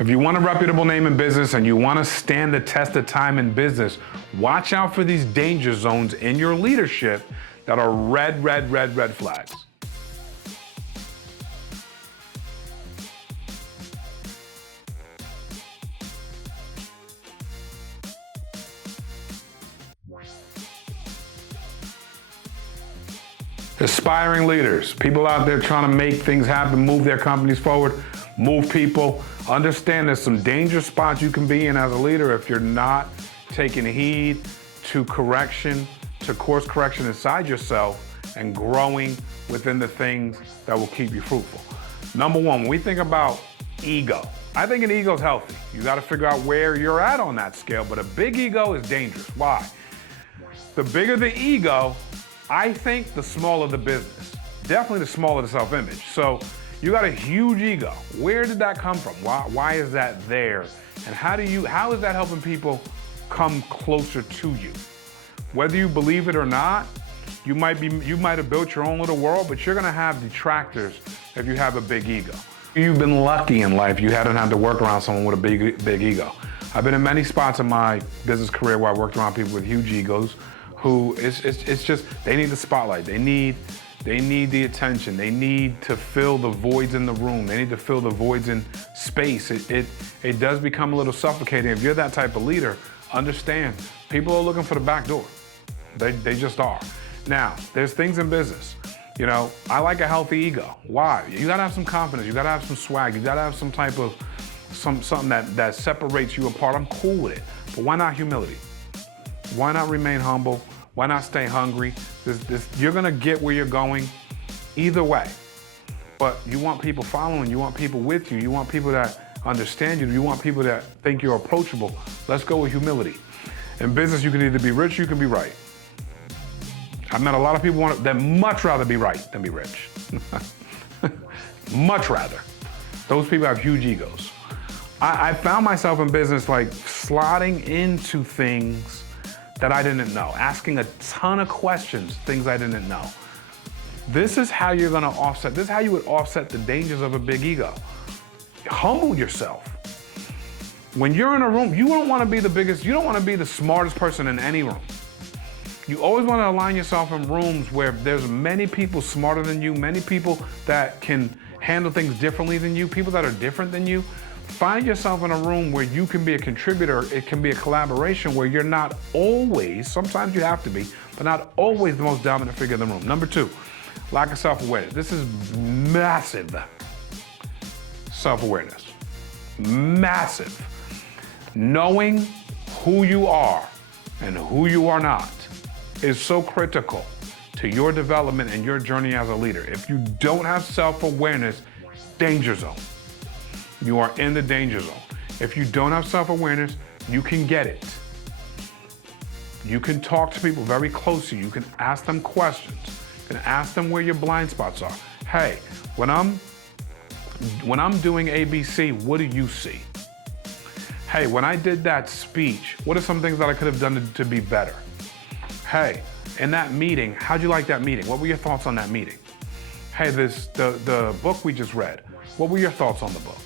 If you want a reputable name in business and you want to stand the test of time in business, watch out for these danger zones in your leadership that are red, red, red, red flags. Aspiring leaders, people out there trying to make things happen, move their companies forward, move people. Understand there's some danger spots you can be in as a leader if you're not taking heed to correction, to course correction inside yourself and growing within the things that will keep you fruitful. Number one, when we think about ego, I think an ego is healthy. You got to figure out where you're at on that scale, but a big ego is dangerous. Why? The bigger the ego, I think the smaller the business. Definitely the smaller the self-image. So you got a huge ego. Where did that come from? Why is that there? And how is that helping people come closer to you? Whether you believe it or not, you might have built your own little world, but you're gonna have detractors if you have a big ego. You've been lucky in life, you haven't had to work around someone with a big ego. I've been in many spots in my business career where I worked around people with huge egos who it's just, they need the spotlight. They need the attention. They need to fill the voids in the room. They need to fill the voids in space. It does become a little suffocating. If you're that type of leader, understand, people are looking for the back door. They just are. Now, there's things in business. You know, I like a healthy ego. Why? You gotta have some confidence. You gotta have some swag. You gotta have some type of, something that separates you apart. I'm cool with it. But why not humility? Why not remain humble? Why not stay hungry? You're gonna get where you're going either way. But you want people following, you want people with you, you want people that understand you, you want people that think you're approachable. Let's go with humility. In business, you can either be rich or you can be right. I've met a lot of people that much rather be right than be rich. Much rather. Those people have huge egos. I found myself in business like slotting into things that I didn't know, asking a ton of questions, things I didn't know. This is how you're gonna offset, this is how you would offset the dangers of a big ego. Humble yourself. When you're in a room, you don't wanna be the biggest, you don't wanna be the smartest person in any room. You always wanna align yourself in rooms where there's many people smarter than you, many people that can handle things differently than you, people that are different than you. Find yourself in a room where you can be a contributor. It can be a collaboration where you're not always, sometimes you have to be, but not always the most dominant figure in the room. Number two, lack of self-awareness. This is massive self-awareness. Massive. Knowing who you are and who you are not is so critical to your development and your journey as a leader. If you don't have self-awareness, danger zone. You are in the danger zone. If you don't have self-awareness, you can get it. You can talk to people very closely. You can ask them questions. You can ask them where your blind spots are. Hey, when I'm doing ABC, what do you see? Hey, when I did that speech, what are some things that I could have done to be better? Hey, in that meeting, how'd you like that meeting? What were your thoughts on that meeting? Hey, the book we just read, what were your thoughts on the book?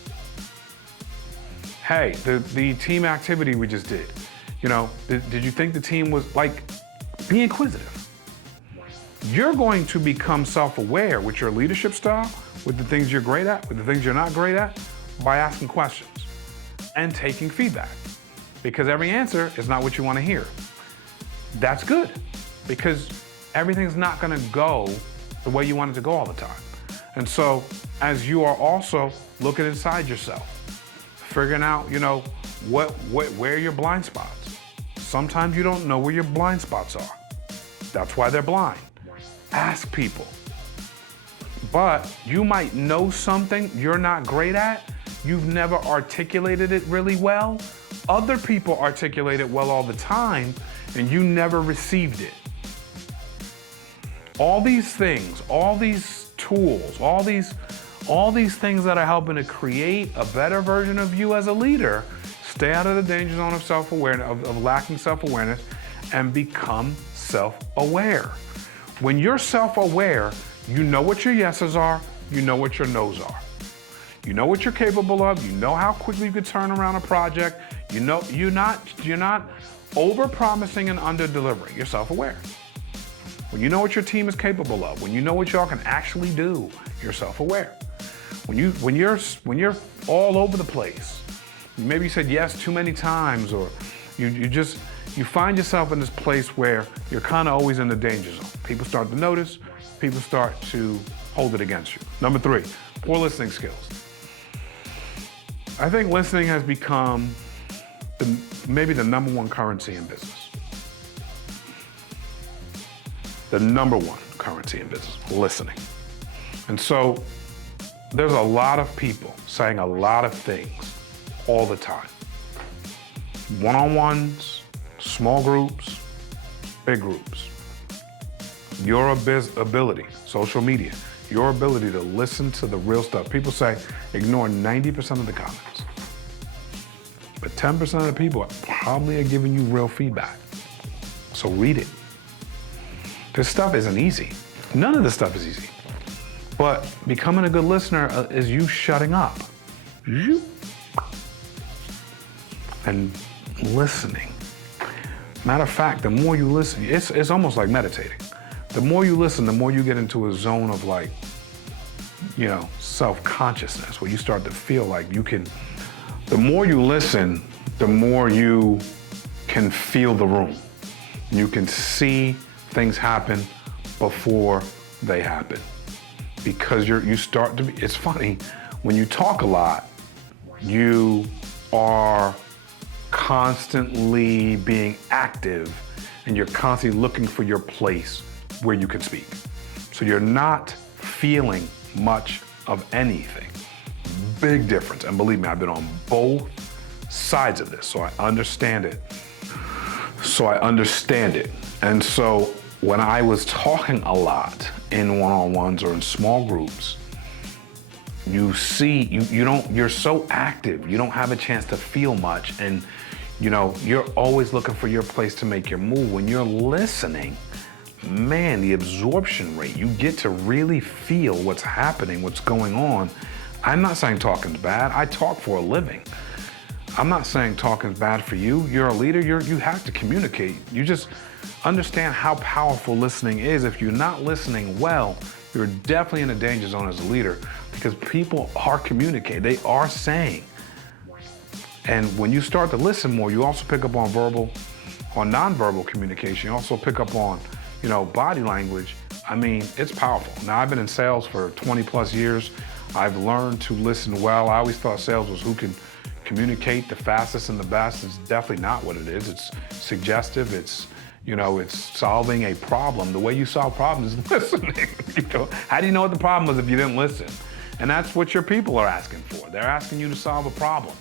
Hey, the team activity we just did, you know, did you think the team was, like, be inquisitive. You're going to become self-aware with your leadership style, with the things you're great at, with the things you're not great at, by asking questions and taking feedback. Because every answer is not what you want to hear. That's good, because everything's not gonna go the way you want it to go all the time. And so, as you are also looking inside yourself, figuring out, you know, where are your blind spots? Sometimes you don't know where your blind spots are. That's why they're blind. Ask people. But you might know something you're not great at, you've never articulated it really well. Other people articulate it well all the time, and you never received it. All these things, all these tools, all these things that are helping to create a better version of you as a leader, stay out of the danger zone of self-awareness, of lacking self-awareness, and become self-aware. When you're self-aware, you know what your yeses are, you know what your nos are. You know what you're capable of. You know how quickly you could turn around a project. You know you're not over-promising and under-delivering. You're self-aware. When you know what your team is capable of, when you know what y'all can actually do, you're self-aware. When you're all over the place, you maybe said yes too many times, or you find yourself in this place where you're kind of always in the danger zone. People start to notice, people start to hold it against you. Number 3, poor listening skills. I think listening has become maybe the number 1 currency in business. The number 1 currency in business, listening. And so there's a lot of people saying a lot of things all the time. One-on-ones, small groups, big groups. Your ability, social media, your ability to listen to the real stuff. People say ignore 90% of the comments. But 10% of the people probably are giving you real feedback. So read it. This stuff isn't easy. None of this stuff is easy. But becoming a good listener is you shutting up and listening. Matter of fact, the more you listen, it's almost like meditating. The more you listen, the more you get into a zone of like, self-consciousness, where you start to feel like you can, the more you listen, the more you can feel the room. You can see things happen before they happen. Because you start to be, it's funny, when you talk a lot, you are constantly being active and you're constantly looking for your place where you can speak. So you're not feeling much of anything. Big difference. And believe me, I've been on both sides of this, so I understand it. And so when I was talking a lot in one-on-ones or in small groups, you see, you're so active, you don't have a chance to feel much, and you're always looking for your place to make your move. When you're listening, man, the absorption rate, you get to really feel what's happening, what's going on. I'm not saying talking's bad. I talk for a living. I'm not saying talking's bad for you. You're a leader, you have to communicate. You just understand how powerful listening is. If you're not listening well, you're definitely in a danger zone as a leader, because people are communicating, they are saying. And when you start to listen more, you also pick up on verbal or nonverbal communication. You also pick up on, body language. I mean, it's powerful. Now, I've been in sales for 20 plus years. I've learned to listen well. I always thought sales was who can communicate the fastest and the best. It's definitely not what it is. It's suggestive. It's solving a problem. The way you solve problems is listening. How do you know what the problem is if you didn't listen? And that's what your people are asking for. They're asking you to solve a problem.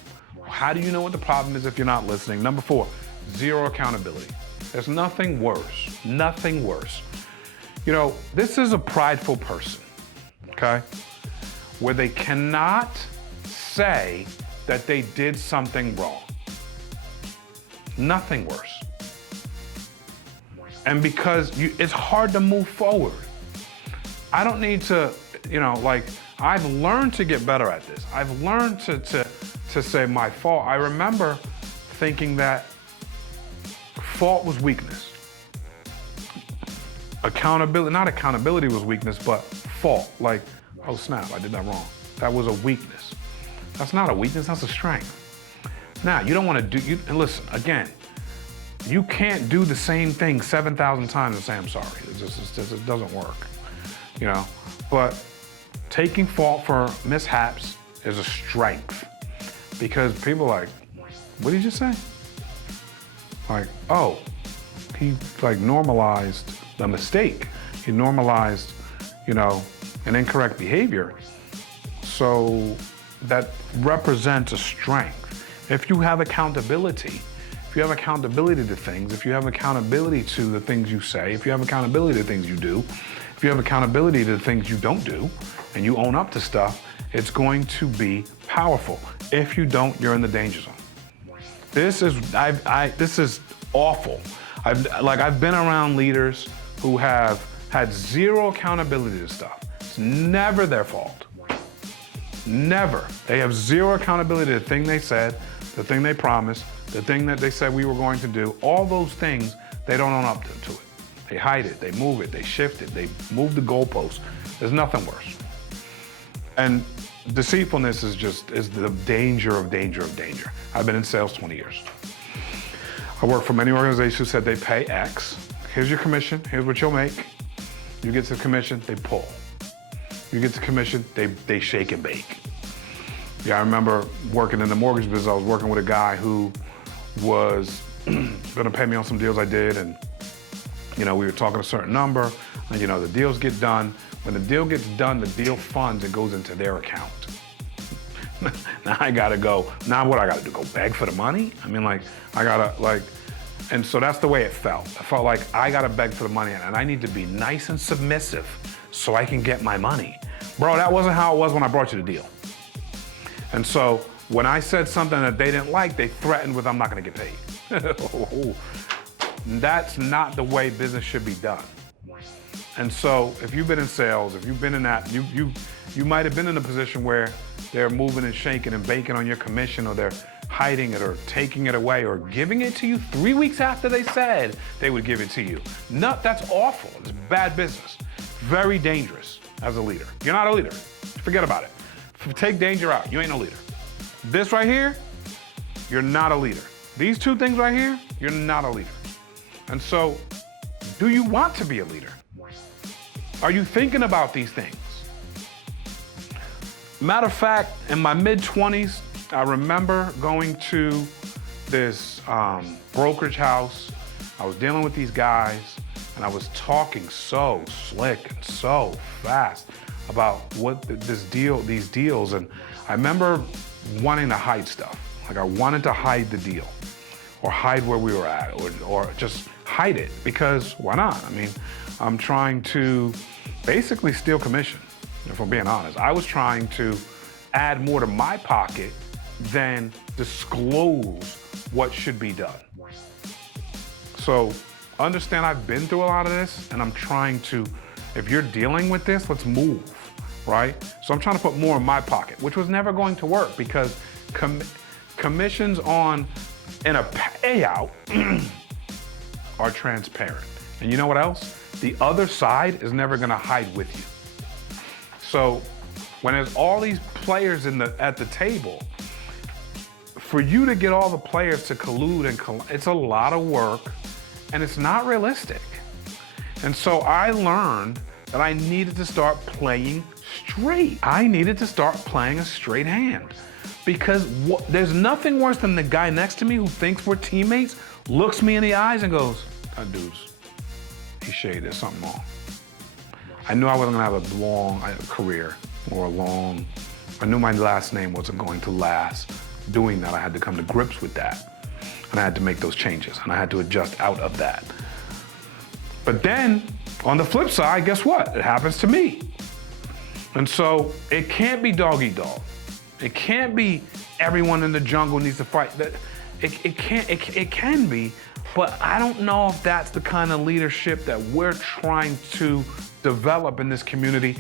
How do you know what the problem is if you're not listening? Number 4, zero accountability. There's nothing worse. This is a prideful person, okay? Where they cannot say that they did something wrong. Nothing worse. And because it's hard to move forward. I don't need to, I've learned to get better at this. I've learned to say my fault. I remember thinking that fault was weakness. Not accountability was weakness, but fault. Like, oh snap, I did that wrong. That was a weakness. That's not a weakness, that's a strength. Now, you don't want to and listen, again, you can't do the same thing 7,000 times and say, I'm sorry. It doesn't work, But taking fault for mishaps is a strength, because people are like, what did you just say? Like, oh, he normalized the mistake. He normalized, an incorrect behavior. So that represents a strength. If you have accountability, if you have accountability to things, if you have accountability to the things you say, if you have accountability to things you do, if you have accountability to the things you don't do, and you own up to stuff, it's going to be powerful. If you don't, you're in the danger zone. This is awful. I've been around leaders who have had zero accountability to stuff. It's never their fault. Never. They have zero accountability to the thing they said, the thing they promised, the thing that they said we were going to do. All those things, they don't own up to it. They hide it, they move it, they shift it, they move the goalposts. There's nothing worse. And deceitfulness is the danger of danger of danger. I've been in sales 20 years. I work for many organizations who said they pay X. Here's your commission, here's what you'll make. You get to the commission, they pull. You get to commission, they shake and bake. Yeah, I remember working in the mortgage business. I was working with a guy who was gonna pay me on some deals I did, and we were talking a certain number, and the deals get done. When the deal gets done, the deal funds, it goes into their account. Now I gotta go, now what I gotta do, go beg for the money? I mean, and so that's the way it felt. I felt like I gotta beg for the money, and I need to be nice and submissive so I can get my money. Bro, that wasn't how it was when I brought you the deal. And so when I said something that they didn't like, they threatened with, I'm not gonna get paid. That's not the way business should be done. And so if you've been in sales, if you've been in that, you might have been in a position where they're moving and shaking and baking on your commission, or they're hiding it or taking it away or giving it to you 3 weeks after they said they would give it to you. No, that's awful. It's bad business. Very dangerous as a leader. You're not a leader. Forget about it. Take danger out. You ain't no leader. This right here, you're not a leader. These two things right here, you're not a leader. And so, do you want to be a leader? Are you thinking about these things? Matter of fact, in my mid-20s, I remember going to this brokerage house. I was dealing with these guys, and I was talking so slick and so fast about these deals. And I remember wanting to hide stuff. Like, I wanted to hide the deal, or hide where we were at, or just hide it, because why not? I mean, I'm trying to basically steal commission, if I'm being honest. I was trying to add more to my pocket than disclose what should be done. So understand, I've been through a lot of this, and I'm trying to, if you're dealing with this, let's move, right? So I'm trying to put more in my pocket, which was never going to work, because commissions in a payout are transparent. And you know what else? The other side is never gonna hide with you. So when there's all these players at the table, for you to get all the players to collude it's a lot of work, and it's not realistic. And so I learned that I needed to start playing straight. I needed to start playing a straight hand, because there's nothing worse than the guy next to me who thinks we're teammates, looks me in the eyes and goes, that dude's, he's shady, there's something wrong. I knew I wasn't gonna have a long career, or I knew my last name wasn't going to last. Doing that, I had to come to grips with that. And I had to make those changes, and I had to adjust out of that. But then, on the flip side, guess what? It happens to me. And so, it can't be dog eat dog. It can't be everyone in the jungle needs to fight. It can be, but I don't know if that's the kind of leadership that we're trying to develop in this community.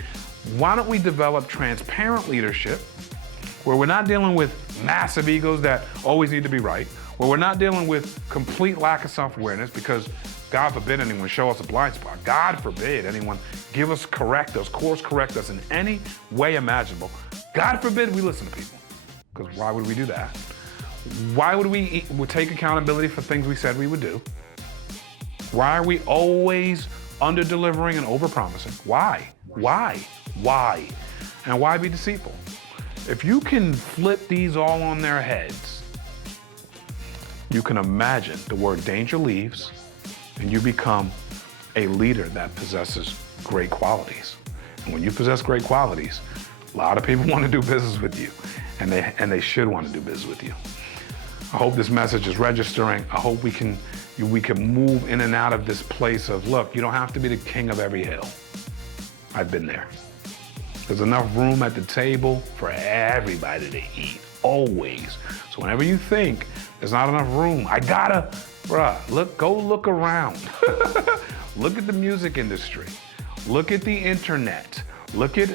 Why don't we develop transparent leadership, where we're not dealing with massive egos that always need to be right, where we're not dealing with complete lack of self-awareness, because God forbid anyone show us a blind spot. God forbid anyone course correct us in any way imaginable. God forbid we listen to people, because why would we do that? Why would we take accountability for things we said we would do? Why are we always under-delivering and over-promising? Why? And why be deceitful? If you can flip these all on their heads, you can imagine the word danger leaves, and you become a leader that possesses great qualities. And when you possess great qualities, a lot of people want to do business with you, and they should want to do business with you. I hope this message is registering. I hope we can move in and out of this place of, look, you don't have to be the king of every hill. I've been there. There's enough room at the table for everybody to eat, always. So whenever you think there's not enough room, go look around. Look at the music industry. Look at the internet. Look at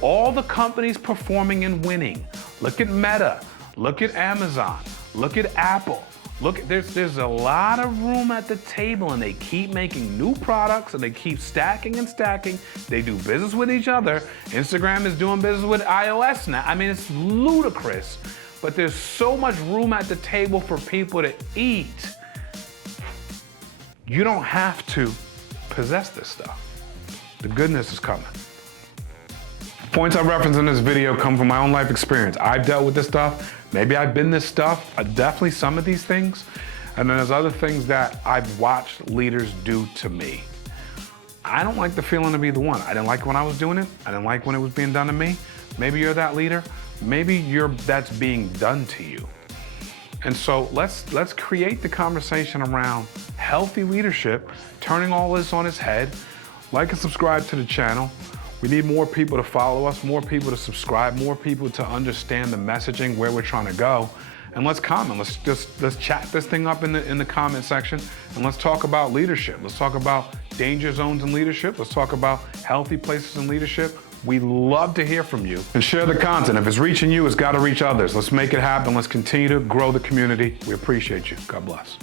all the companies performing and winning. Look at Meta, look at Amazon, look at Apple. Look, there's a lot of room at the table, and they keep making new products, and they keep stacking and stacking. They do business with each other. Instagram is doing business with iOS now. I mean, it's ludicrous, but there's so much room at the table for people to eat. You don't have to possess this stuff. The goodness is coming. Points I reference in this video come from my own life experience. I've dealt with this stuff. Maybe I've been this stuff. Definitely some of these things. And then there's other things that I've watched leaders do to me. I don't like the feeling to be the one. I didn't like it when I was doing it. I didn't like when it was being done to me. Maybe you're that leader. Maybe that's being done to you. And so let's create the conversation around healthy leadership, turning all this on its head. Like and subscribe to the channel. We need more people to follow us, more people to subscribe, more people to understand the messaging, where we're trying to go. And let's comment. Let's chat this thing up in the comment section, and let's talk about leadership. Let's talk about danger zones in leadership. Let's talk about healthy places in leadership. We love to hear from you. And share the content. If it's reaching you, it's got to reach others. Let's make it happen. Let's continue to grow the community. We appreciate you. God bless.